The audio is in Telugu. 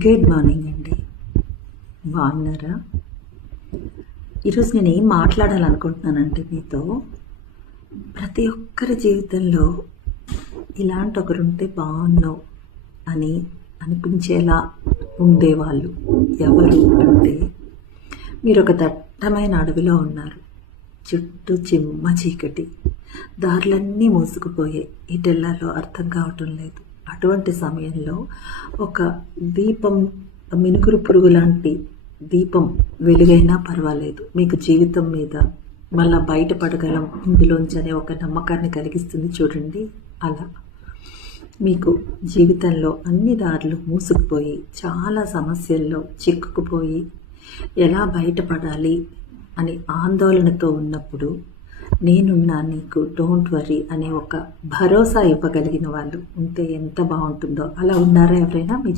గుడ్ మార్నింగ్ అండి. బాగున్నారా? ఈరోజు నేను ఏం మాట్లాడాలనుకుంటున్నానంటే మీతో, ప్రతి ఒక్కరి జీవితంలో ఇలాంటి ఒకరుంటే బాగున్నావు అని అనిపించేలా ఉండేవాళ్ళు ఎవరు అంటే, మీరు ఒక దట్టమైన అడవిలో ఉన్నారు. చుట్టూ చిమ్మ చీకటి, దారులన్నీ మూసుకుపోయే, ఇటెల్లాలో అర్థం కావటం లేదు. అటువంటి సమయంలో ఒక దీపం, మినుగురు పురుగు లాంటి దీపం వెలుగైనా పర్వాలేదు, మీకు జీవితం మీద మళ్ళా బయటపడగలం ఇందులోంచి అనే ఒక నమ్మకాన్ని కలిగిస్తుంది చూడండి. అలా మీకు జీవితంలో అన్ని దారులు మూసుకుపోయి చాలా సమస్యల్లో చిక్కుకుపోయి ఎలా బయటపడాలి అని ఆందోళనతో ఉన్నప్పుడు, నేనున్నా నీకు, డోంట్ వర్రీ అనే ఒక భరోసా ఇవ్వగలిగిన వాళ్ళు ఉంటే ఎంత బాగుంటుందో. అలా ఉన్నారా ఎవరైనా మీ